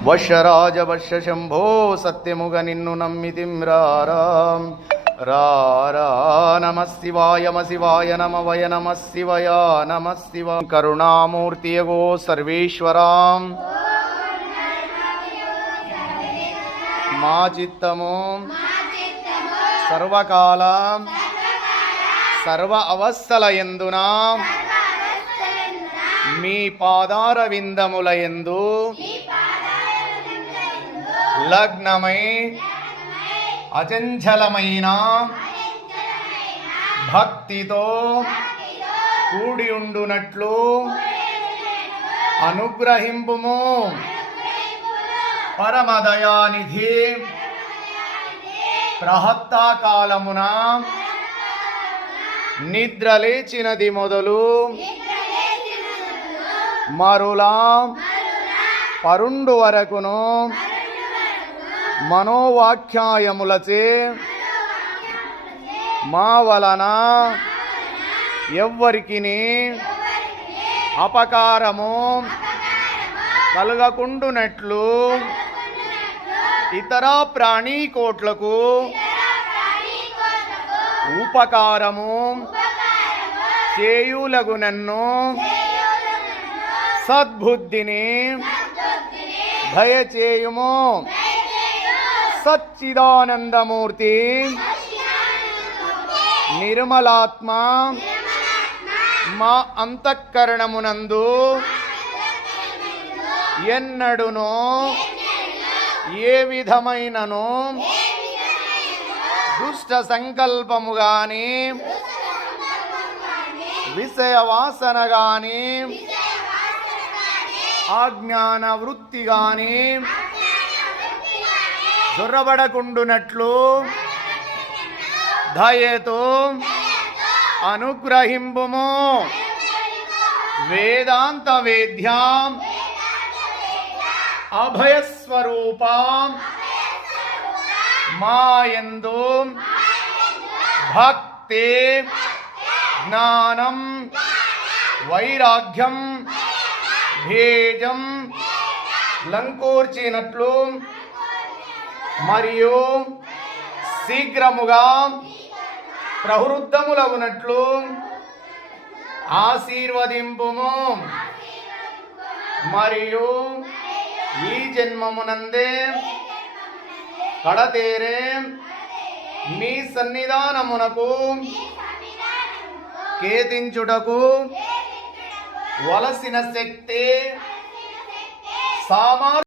వశరాజ వశ శంభో సత్యముగ నిన్ను నమ్మితిమ్రారా రారా నమ శివాయ శివాయ నమ వయ నమ శివయ నమ శివ కరుణామూర్తియగో సర్వేశ్వరాం మా చిత్తము సర్వకాల సర్వ అవస్థల యందున మీ పాదార విందముల యందు లగ్నమై అచంచలమైన భక్తితో కూడి ఉండునట్లు అనుగ్రహింపుము పరమదయానిధి. ప్రహత్తాకాలమున నిద్రలేచినది మొదలు మరులా పరుండు వరకును మనోవాఖ్యాయములచే మా వలన ఎవ్వరికిని అపకారము కలగకుండునట్లు ఇతర ప్రాణీకోట్లకు ఉపకారము చేయులగునన్ను సద్బుద్ధిని దయచేయుము. సచ్చిదానందమూర్తి నిర్మలాత్మ మా అంతఃకరణమునందు ఎన్నడునో ఏ విధమైనను దుష్ట సంకల్పము గాని విషయ వాసన గాని ఆజ్ఞాన వృత్తి గాని దొరబడకుండునట్లు దయతో అనుగ్రహింపుము. వేదాంత వేద్యాం అభయస్వరూపాం మాయందు భక్తి జ్ఞానం వైరాగ్యం భేజం లంకూర్చినట్లు మరియు శీఘ్రముగా ప్రవృద్ధములగునట్లు ఆశీర్వదింపుము. మరియు ఈ జన్మమునందే కడతేరే మీ సన్నిధానమునకు కేతించుటకు వలసిన శక్తి సామర్థ్యం